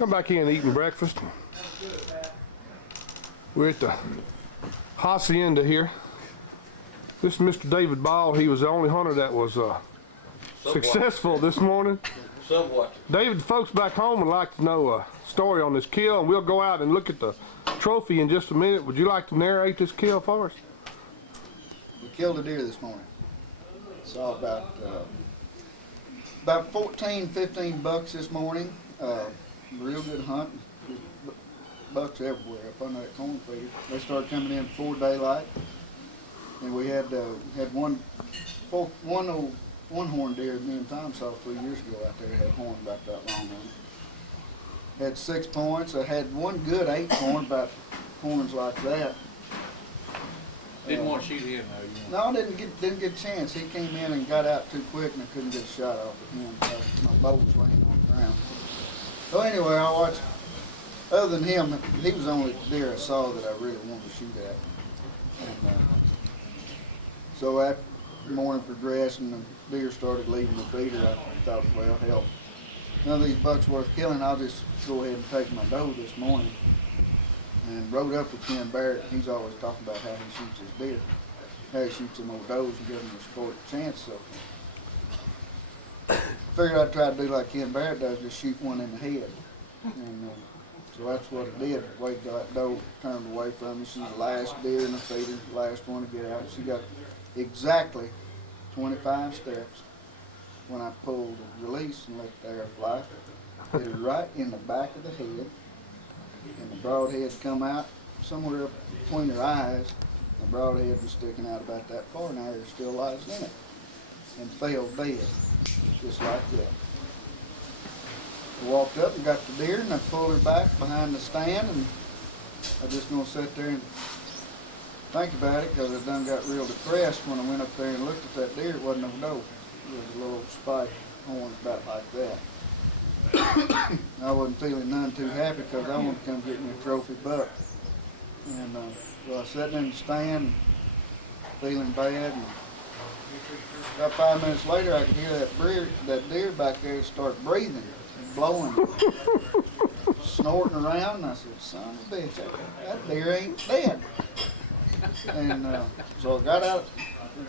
Come back in eating breakfast. We're at the hacienda here. This is Mr. David Ball. He was the only hunter that was successful this morning. Somewhat. David, the folks back home would like to know a story on this kill, and we'll go out and look at the trophy in just a minute. Would you like to narrate this kill for us? We killed a deer this morning. Saw about 14, 15 bucks this morning. Real good hunt. Bucks everywhere up under that corn feeder. They started coming in before daylight, and we had one horn deer me and Tom saw 3 years ago out there. Had horn about that long on it. Had 6 points. I had one good 8 horn, about horns like that. Didn't want to shoot him though. No, didn't get a chance. He came in and got out too quick, and I couldn't get a shot off of him. So my bow was laying on the ground. So anyway, I watched. Other than him, he was the only deer I saw that I really wanted to shoot at. And, so after the morning progressed and the deer started leaving the feeder, I thought, well, hell, none of these bucks worth killing. I'll just go ahead and take my doe this morning. And rode up with Ken Barrett. He's always talking about how he shoots his deer, how he shoots them old does and give them a sport chance. So figured I'd try to do like Ken Barrett does, just shoot one in the head. And so that's what I did. Wade got that doe turned away from me. She's the last deer in the feeder, last one to get out. She got exactly 25 steps when I pulled the release and let the air fly. Hit her right in the back of the head. And the broadhead come out somewhere up between her eyes. The broadhead was sticking out about that far, and the hair still lies in it, and fell dead, just like that. I walked up and got the deer, and I pulled her back behind the stand, and I just gonna sit there and think about it, because I done got real depressed when I went up there and looked at that deer. It wasn't no doe. It was a little spike horn about like that. I wasn't feeling none too happy because I wanted to come get me a trophy buck. And so I was sitting in the stand feeling bad. And about 5 minutes later, I could hear that deer back there start breathing, blowing, snorting around. And I said, son of a bitch, that deer ain't dead. And so I got out.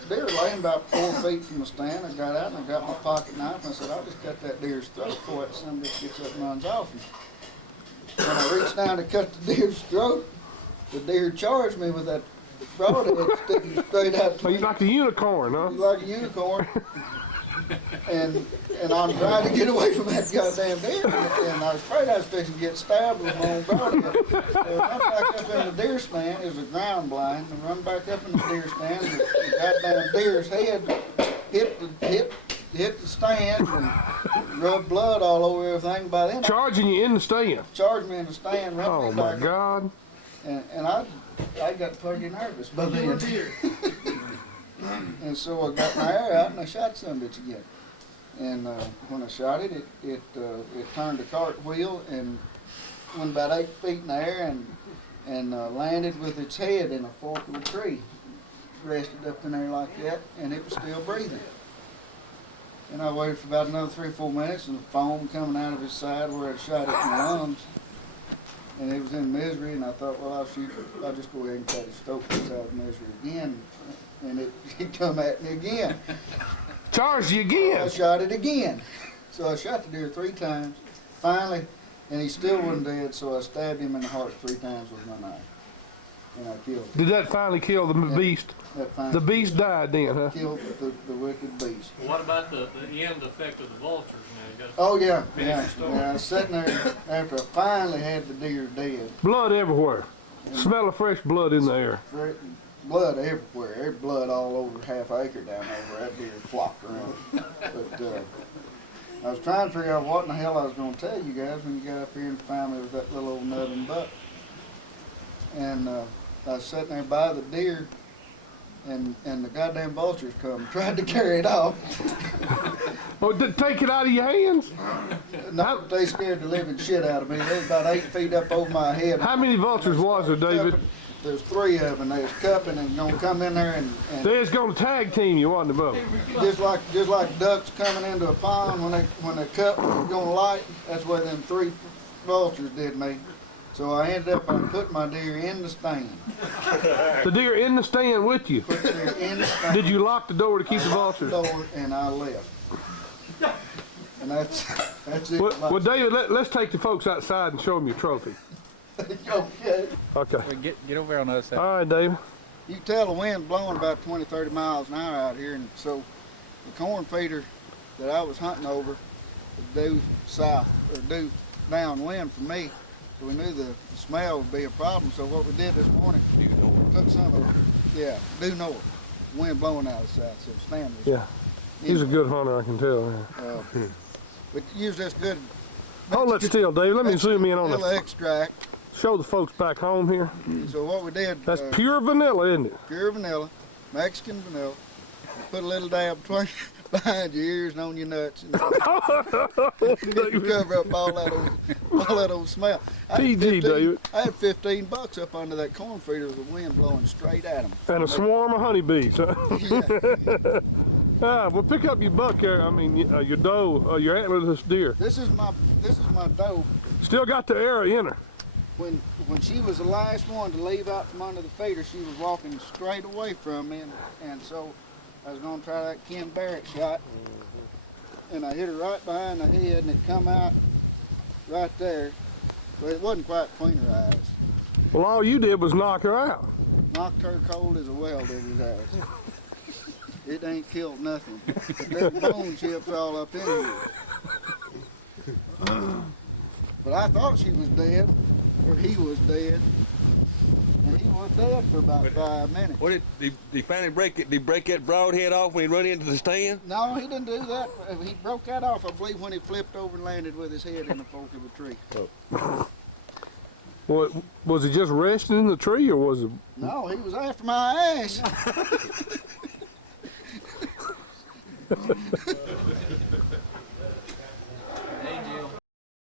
The deer laying about 4 feet from the stand. I got out and I got my pocket knife and I said, I'll just cut that deer's throat before that son of a bitch gets up and runs off. And when I reached down to cut the deer's throat, the deer charged me with that broadhead sticking straight out to me. He's like a unicorn, huh? He's like a unicorn. And I'm trying to get away from that goddamn deer, and I was afraid I was fixing to get stabbed with my own broadhead. So I run back up in the deer stand. There's a ground blind. I run back up in the deer stand. And the goddamn deer's head hit the stand and rubbed blood all over everything. By then, Charging you in the stand. Charged me in the stand. Oh my God! And I got pretty nervous by then. And so I got my arrow out and I shot some bitch again. And when I shot it, it turned a cartwheel and went about 8 feet in the air and landed with its head in a fork of a tree. Rested up in there like that, and it was still breathing. And I waited for about another 3 or 4 minutes, and the foam coming out of his side where I shot it in the lungs. And it was in misery, and I thought, well, I'll just go ahead and cut his throat out of misery again. And it come at me again. Charged you again. I shot it again. So I shot the deer 3 times. Finally, and he still wasn't dead, so I stabbed him in the heart 3 times with my knife. And I killed him. Did that finally kill the beast? That The beast died then, huh? killed the wicked beast. What about the end effect of the vultures now? You Oh yeah, Finish yeah. the story. I was sitting there after I finally had the deer dead. Blood everywhere. Smell of fresh blood in the air. Blood everywhere, every blood all over half acre down there where that deer flopped around. But I was trying to figure out what in the hell I was going to tell you guys when you got up here and found me with that little old nubbin buck. And I was sitting there by the deer, and the goddamn vultures come and tried to carry it off. Oh, take it out of your hands? No, they scared the living shit out of me. They was about 8 feet up over my head. How many vultures was there, David? There's 3 of them. They was cupping and gonna come in there and They was gonna tag team you, wasn't they, Bo? just like ducks coming into a pond when they cup and gonna light. That's where them vultures did me. So I ended up, I put my deer in the stand. The deer in the stand with you. Put the deer in the stand. Did you lock the door to keep the vultures? Door, and I left. And that's it. Well, David, let's take the folks outside and show them your trophy. Okay. Okay. Get over on the other side. All right, David. You can tell the wind blowing about 20, 30 miles an hour out here, and so the corn feeder that I was hunting over was due south, or due downwind from me, so we knew the smell would be a problem. So what we did this morning, took some of it, due north, wind blowing out of the south, so Stan was. Yeah. He's a good hunter, I can tell. Yeah. But use this good. Hold that still, David. Let me zoom in on vanilla the. extract. Show the folks back home here. So what we did. That's pure vanilla, isn't it? Pure vanilla, Mexican vanilla. Put a little dab between behind your ears and on your nuts, and cover up all that old smell. PG, David. I had $15 up under that corn feeder with the wind blowing straight at them. And a swarm of honeybees. Huh? Yeah. Well, pick up your buck here. I mean, your doe, your antlerless deer. This is my doe. Still got the arrow in her. When she was the last one to leave out from under the feeder, she was walking straight away from me, and so I was gonna try that Ken Barrett shot, and I hit her right behind the head, and it come out right there. But it wasn't quite between her eyes. Well, all you did was knock her out. Knocked her cold as a well digger's ass. It ain't killed nothing. But there's bone chips all up in here. But I thought she was dead, or he was dead. And he was dead for about 5 minutes. What did he finally break it? Did he break that broadhead off when he run into the stand? No, he didn't do that. He broke that off, I believe, when he flipped over and landed with his head in the fork of a tree. Well, was he just resting in the tree, or was it? No, he was after my ass.